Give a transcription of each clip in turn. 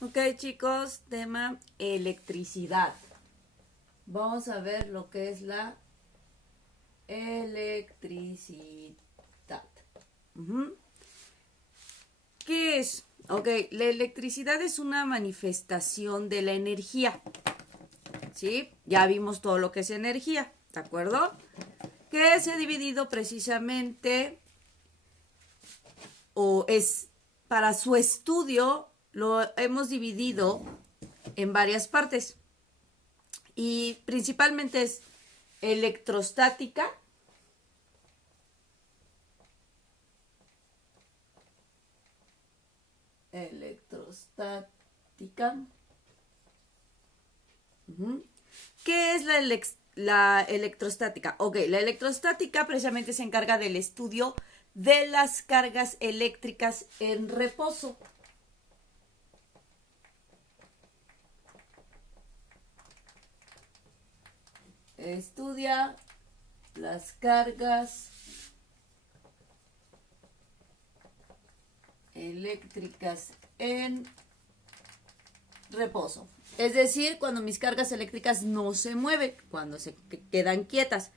Ok, chicos, tema electricidad. Vamos a ver lo que es la electricidad. Ujú. ¿Qué es? Ok, la electricidad es una manifestación de la energía. ¿Sí? Ya vimos todo lo que es energía, ¿de acuerdo? Que se ha dividido precisamente, o es para su estudio, lo hemos dividido en varias partes. Y principalmente es electrostática, electrostática. ¿Qué es la electrostática? Ok, la electrostática precisamente se encarga del estudio de las cargas eléctricas en reposo. Estudia las cargas eléctricas en reposo. Es decir, cuando mis cargas eléctricas no se mueven, cuando se quedan quietas.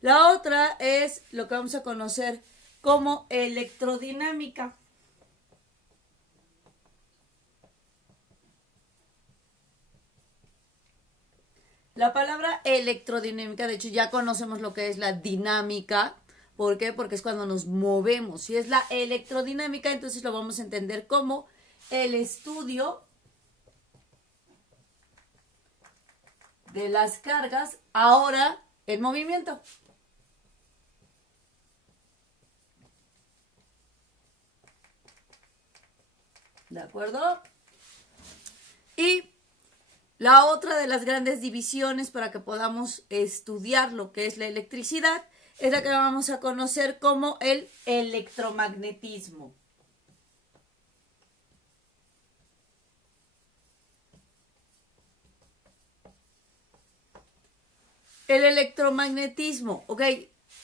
La otra es lo que vamos a conocer como electrodinámica. La palabra electrodinámica, de hecho ya conocemos lo que es la dinámica. ¿Por qué? Porque es cuando nos movemos. Si es la electrodinámica, entonces lo vamos a entender como el estudio de las cargas ahora en movimiento. ¿De acuerdo? Y la otra de las grandes divisiones para que podamos estudiar lo que es la electricidad es la que vamos a conocer como el electromagnetismo. El electromagnetismo, ok,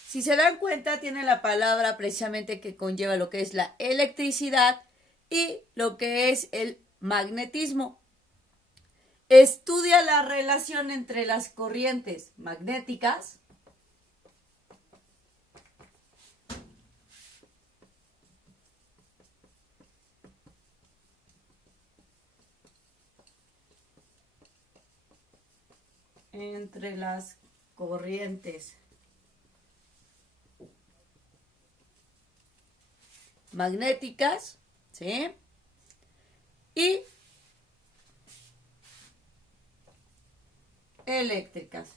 si se dan cuenta tiene la palabra precisamente que conlleva lo que es la electricidad y lo que es el magnetismo. Estudia la relación entre las corrientes magnéticas entre las corrientes magnéticas, ¿sí? Y eléctricas.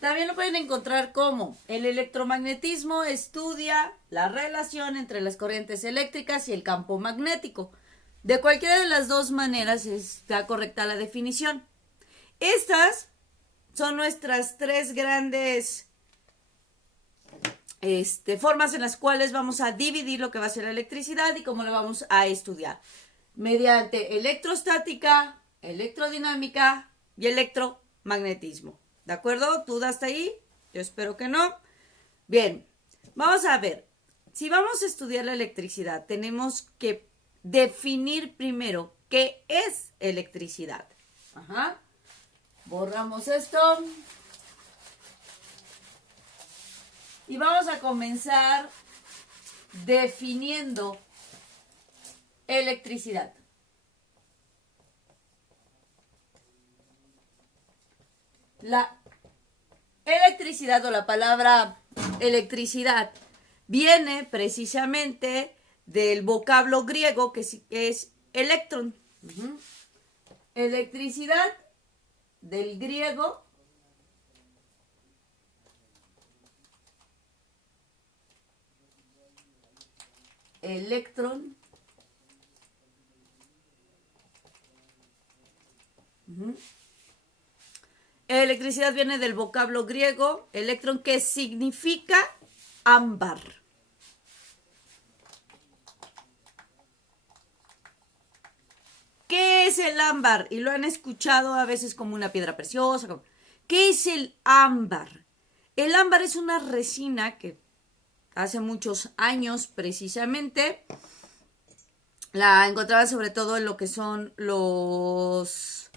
También lo pueden encontrar como el electromagnetismo estudia la relación entre las corrientes eléctricas y el campo magnético. De cualquiera de las dos maneras está correcta la definición. Estas son nuestras tres grandes formas en las cuales vamos a dividir lo que va a ser la electricidad y cómo lo vamos a estudiar. Mediante electrostática, electrodinámica y electromagnetismo. ¿De acuerdo? ¿Tú hasta ahí? Yo espero que no. Bien, vamos a ver. Si vamos a estudiar la electricidad, tenemos que definir primero qué es electricidad. Ajá. Borramos esto. Y vamos a comenzar definiendo electricidad. La electricidad o la palabra electricidad viene precisamente del vocablo griego que es electrón. Electricidad del griego electrón. Electricidad viene del vocablo griego electrón, que significa ámbar. ¿Qué es el ámbar? Y lo han escuchado a veces como una piedra preciosa. ¿Qué es el ámbar? El ámbar es una resina que hace muchos años precisamente La encontraban sobre todo en lo que son los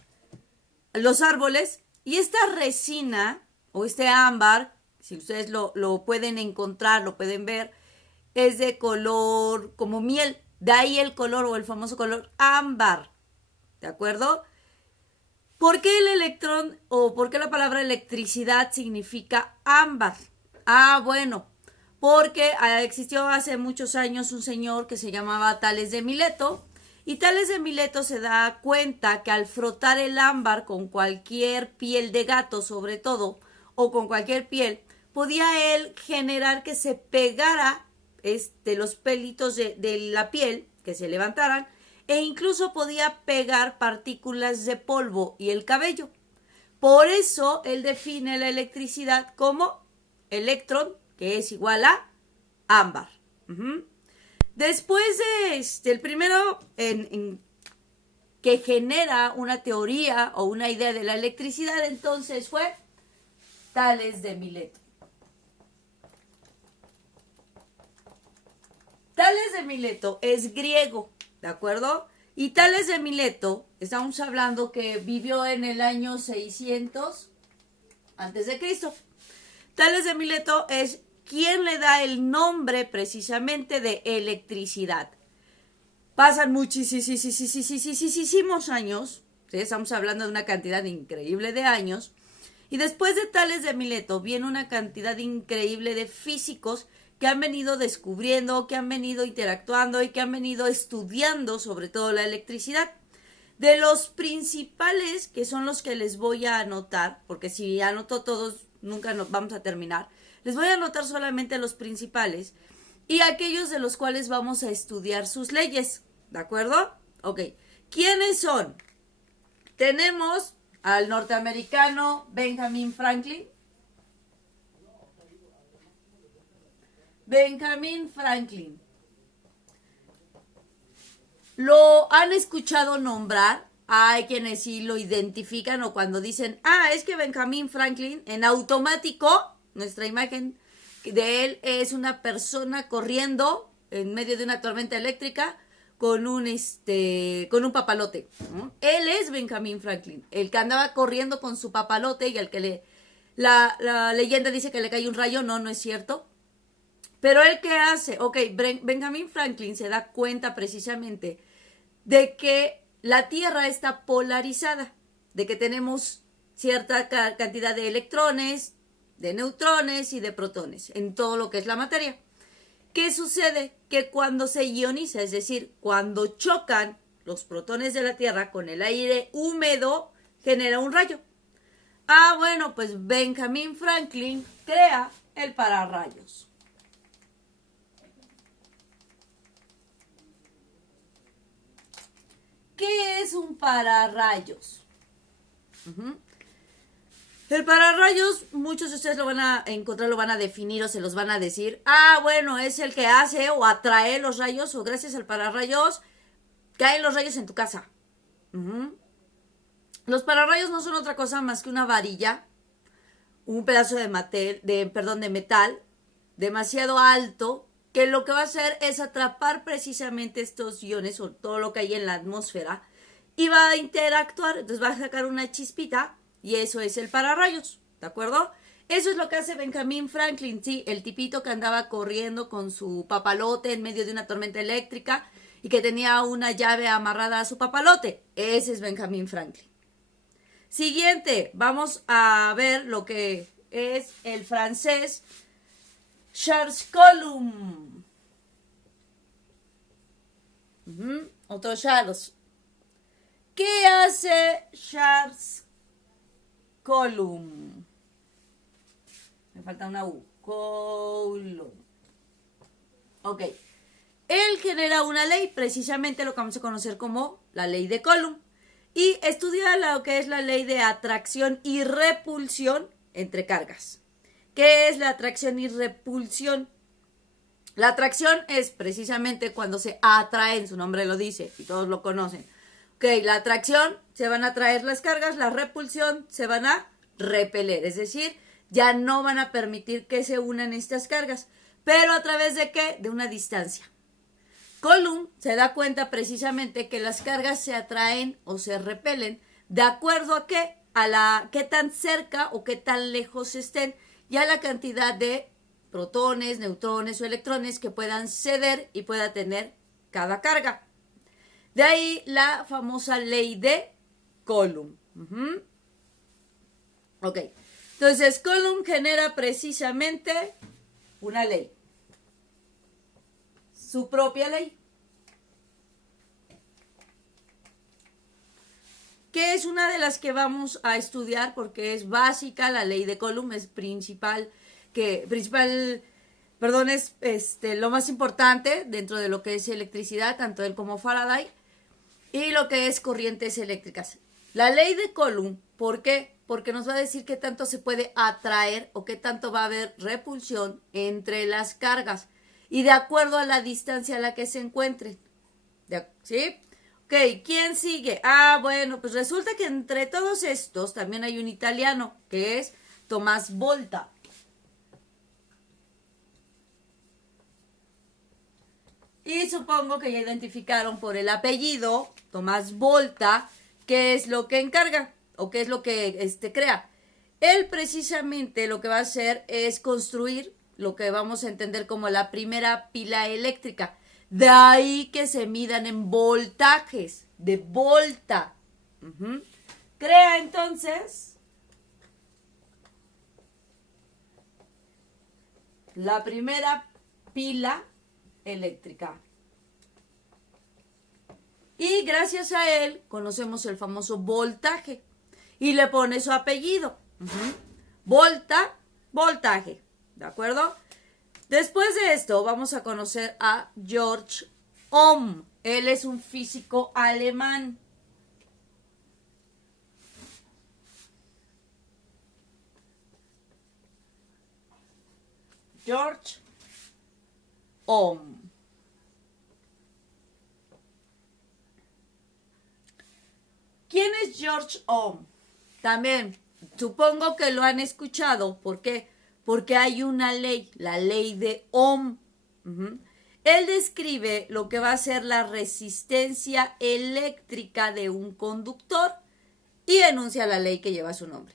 árboles. Y esta resina o este ámbar, si ustedes lo pueden encontrar, lo pueden ver, es de color como miel. De ahí el color o el famoso color ámbar. ¿De acuerdo? ¿Por qué el electrón o por qué la palabra electricidad significa ámbar? Ah, bueno, porque existió hace muchos años un señor que se llamaba Tales de Mileto, y Tales de Mileto se da cuenta que al frotar el ámbar con cualquier piel de gato, sobre todo, o con cualquier piel, podía él generar que se pegara los pelitos de la piel, que se levantaran, e incluso podía pegar partículas de polvo y el cabello. Por eso él define la electricidad como electrón, que es igual a ámbar. Después de el primero que genera una teoría o una idea de la electricidad, entonces fue Tales de Mileto. Tales de Mileto es griego, ¿de acuerdo? Y Tales de Mileto, estamos hablando que vivió en el año 600 antes de Cristo. Tales de Mileto es quien le da el nombre precisamente de electricidad. Pasan muchísimos años, ¿sí? Estamos hablando de una cantidad increíble de años, y después de Tales de Mileto viene una cantidad increíble de físicos que han venido descubriendo, que han venido interactuando y que han venido estudiando sobre todo la electricidad. De los principales, que son los que les voy a anotar, porque si anoto todos nunca nos vamos a terminar, les voy a anotar solamente los principales y aquellos de los cuales vamos a estudiar sus leyes, ¿de acuerdo? Ok, ¿quiénes son? Tenemos al norteamericano Benjamin Franklin. Benjamin Franklin. ¿Lo han escuchado nombrar? Hay quienes sí lo identifican o cuando dicen, es que Benjamin Franklin, en automático, nuestra imagen de él es una persona corriendo en medio de una tormenta eléctrica con un papalote, ¿no? Él es Benjamin Franklin, el que andaba corriendo con su papalote y al que la leyenda dice que le cae un rayo. No es cierto. Pero él, ¿qué hace? Ok, Benjamin Franklin se da cuenta precisamente de que la Tierra está polarizada, de que tenemos cierta cantidad de electrones, de neutrones y de protones en todo lo que es la materia. ¿Qué sucede? Que cuando se ioniza, es decir, cuando chocan los protones de la Tierra con el aire húmedo, genera un rayo. Bueno, pues Benjamin Franklin crea el pararrayos. ¿Qué es un pararrayos? El pararrayos, muchos de ustedes lo van a encontrar, lo van a definir o se los van a decir. Bueno, es el que hace o atrae los rayos, o gracias al pararrayos caen los rayos en tu casa. Los pararrayos no son otra cosa más que una varilla, un pedazo de metal demasiado alto, que lo que va a hacer es atrapar precisamente estos iones o todo lo que hay en la atmósfera y va a interactuar, entonces va a sacar una chispita y eso es el pararrayos, ¿de acuerdo? Eso es lo que hace Benjamin Franklin, sí, el tipito que andaba corriendo con su papalote en medio de una tormenta eléctrica y que tenía una llave amarrada a su papalote. Ese es Benjamin Franklin. Siguiente, vamos a ver lo que es el francés Charles Coulomb. Otro Charles. ¿Qué hace Charles Coulomb? Me falta una U. Coulomb. Ok. Él genera una ley, precisamente lo que vamos a conocer como la ley de Coulomb. Y estudia lo que es la ley de atracción y repulsión entre cargas. ¿Qué es la atracción y repulsión? La atracción es precisamente cuando se atraen, su nombre lo dice y todos lo conocen. Ok, la atracción, se van a atraer las cargas, la repulsión, se van a repeler, es decir, ya no van a permitir que se unan estas cargas. ¿Pero a través de qué? De una distancia. Coulomb se da cuenta precisamente que las cargas se atraen o se repelen de acuerdo a qué tan cerca o qué tan lejos estén y a la cantidad de protones, neutrones o electrones que puedan ceder y pueda tener cada carga. De ahí la famosa ley de Coulomb. Ok, entonces Coulomb genera precisamente una ley, su propia ley, que es una de las que vamos a estudiar porque es básica. La ley de Coulomb es es lo más importante dentro de lo que es electricidad, tanto él como Faraday, y lo que es corrientes eléctricas. La ley de Coulomb, ¿por qué? Porque nos va a decir qué tanto se puede atraer o qué tanto va a haber repulsión entre las cargas y de acuerdo a la distancia a la que se encuentren. ¿Sí? Ok, ¿quién sigue? Bueno, pues resulta que entre todos estos también hay un italiano que es Tomás Volta. Y supongo que ya identificaron por el apellido, Tomás Volta, qué es lo que encarga o qué es lo que crea. Él precisamente lo que va a hacer es construir lo que vamos a entender como la primera pila eléctrica. De ahí que se midan en voltajes, de volta. Crea entonces la primera pila eléctrica. Y gracias a él conocemos el famoso voltaje. Y le pone su apellido. Volta, voltaje. ¿De acuerdo? Después de esto vamos a conocer a George Ohm. Él es un físico alemán. George Ohm. ¿Quién es George Ohm? También supongo que lo han escuchado. ¿Por qué? Porque hay una ley, la ley de Ohm. Él describe lo que va a ser la resistencia eléctrica de un conductor y enuncia la ley que lleva su nombre.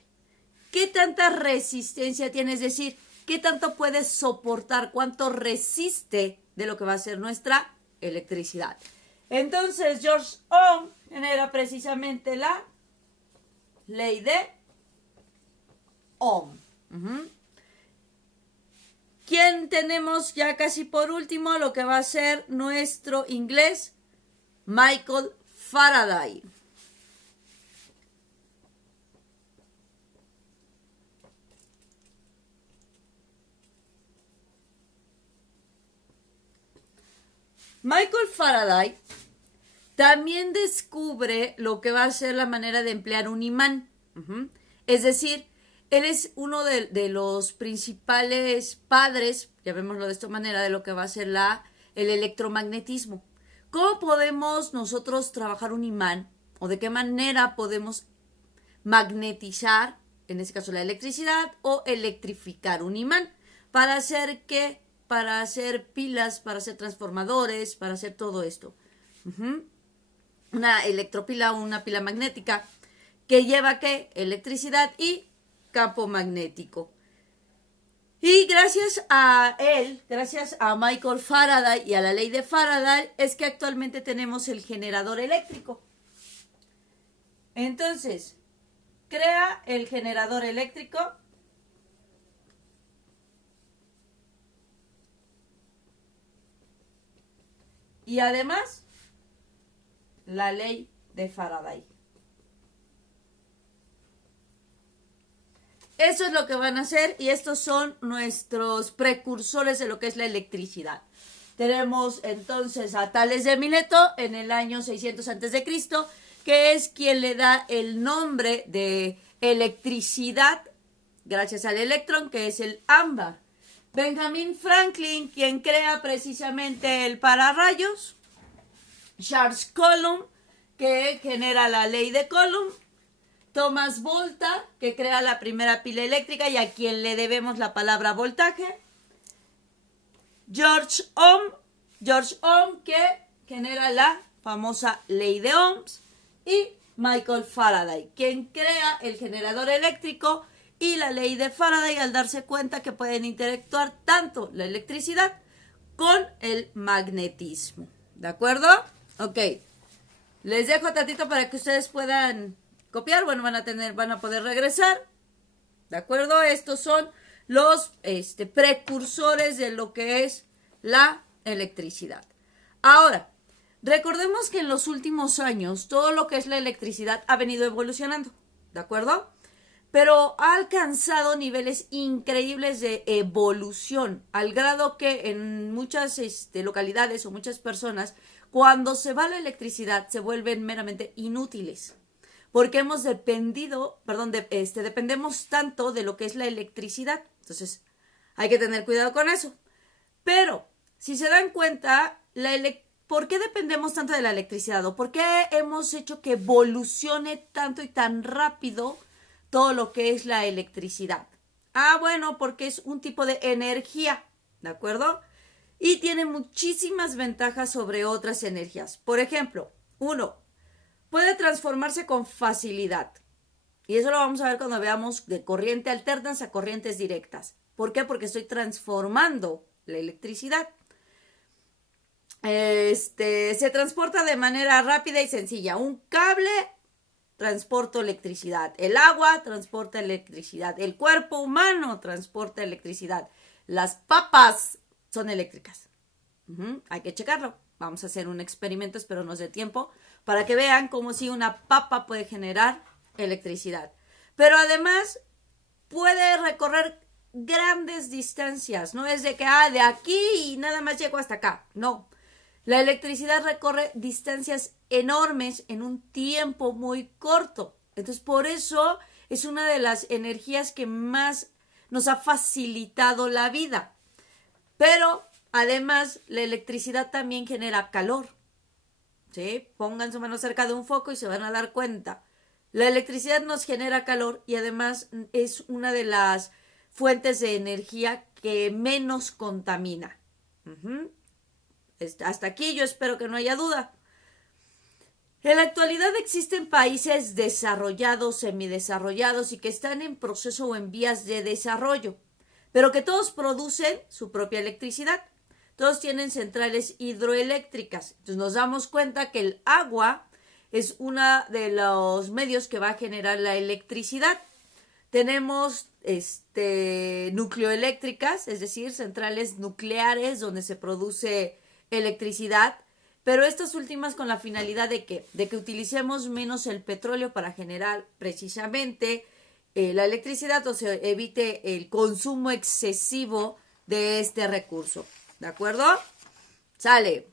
¿Qué tanta resistencia tiene? Es decir, ¿qué tanto puede soportar? ¿Cuánto resiste de lo que va a ser nuestra electricidad? Entonces, George Ohm genera precisamente la ley de Ohm. ¿Quién tenemos ya casi por último? Lo que va a ser nuestro inglés, Michael Faraday. Michael Faraday también descubre lo que va a ser la manera de emplear un imán. Es decir, él es uno de los principales padres, llamémoslo de esta manera, de lo que va a ser el electromagnetismo. ¿Cómo podemos nosotros trabajar un imán? ¿O de qué manera podemos magnetizar, en este caso la electricidad, o electrificar un imán? ¿Para hacer qué? Para hacer pilas, para hacer transformadores, para hacer todo esto. Una electropila o una pila magnética que lleva ¿qué? Electricidad y campo magnético. Y gracias a él, gracias a Michael Faraday y a la ley de Faraday, es que actualmente tenemos el generador eléctrico. Entonces, crea el generador eléctrico. Y además, la ley de Faraday. Eso es lo que van a hacer y estos son nuestros precursores de lo que es la electricidad. Tenemos entonces a Tales de Mileto en el año 600 a.C., que es quien le da el nombre de electricidad gracias al electrón, que es el ámbar. Benjamin Franklin, quien crea precisamente el pararrayos. Charles Coulomb, que genera la ley de Coulomb. Tomás Volta, que crea la primera pila eléctrica y a quien le debemos la palabra voltaje. George Ohm, George Ohm, que genera la famosa ley de Ohms, y Michael Faraday, quien crea el generador eléctrico y la ley de Faraday al darse cuenta que pueden interactuar tanto la electricidad con el magnetismo. ¿De acuerdo? Ok. Les dejo tantito para que ustedes puedan copiar. Bueno, van a poder regresar. ¿De acuerdo? Estos son los precursores de lo que es la electricidad. Ahora, recordemos que en los últimos años todo lo que es la electricidad ha venido evolucionando. ¿De acuerdo? Pero ha alcanzado niveles increíbles de evolución, al grado que en muchas localidades o muchas personas, cuando se va la electricidad, se vuelven meramente inútiles. Porque hemos dependemos tanto de lo que es la electricidad. Entonces, hay que tener cuidado con eso. Pero, si se dan cuenta, ¿por qué dependemos tanto de la electricidad? ¿O por qué hemos hecho que evolucione tanto y tan rápido todo lo que es la electricidad? Bueno, porque es un tipo de energía, ¿de acuerdo? Y tiene muchísimas ventajas sobre otras energías. Por ejemplo, puede transformarse con facilidad. Y eso lo vamos a ver cuando veamos de corriente alternas a corrientes directas. ¿Por qué? Porque estoy transformando la electricidad. Se transporta de manera rápida y sencilla. Un cable transporta electricidad. El agua transporta electricidad. El cuerpo humano transporta electricidad. Las papas son eléctricas. Hay que checarlo. Vamos a hacer un experimento, espero nos dé tiempo, para que vean cómo si una papa puede generar electricidad. Pero además puede recorrer grandes distancias. No es de que, de aquí y nada más llego hasta acá. No. La electricidad recorre distancias enormes en un tiempo muy corto. Entonces, por eso es una de las energías que más nos ha facilitado la vida. Pero, además, la electricidad también genera calor. ¿Sí? Pongan su mano cerca de un foco y se van a dar cuenta. La electricidad nos genera calor y además es una de las fuentes de energía que menos contamina. Hasta aquí yo espero que no haya duda. En la actualidad existen países desarrollados, semidesarrollados y que están en proceso o en vías de desarrollo, pero que todos producen su propia electricidad. Todos tienen centrales hidroeléctricas. Entonces nos damos cuenta que el agua es uno de los medios que va a generar la electricidad. Tenemos nucleoeléctricas, es decir, centrales nucleares donde se produce electricidad, pero estas últimas con la finalidad de que utilicemos menos el petróleo para generar precisamente la electricidad, o se evite el consumo excesivo de este recurso. ¿De acuerdo? Sale.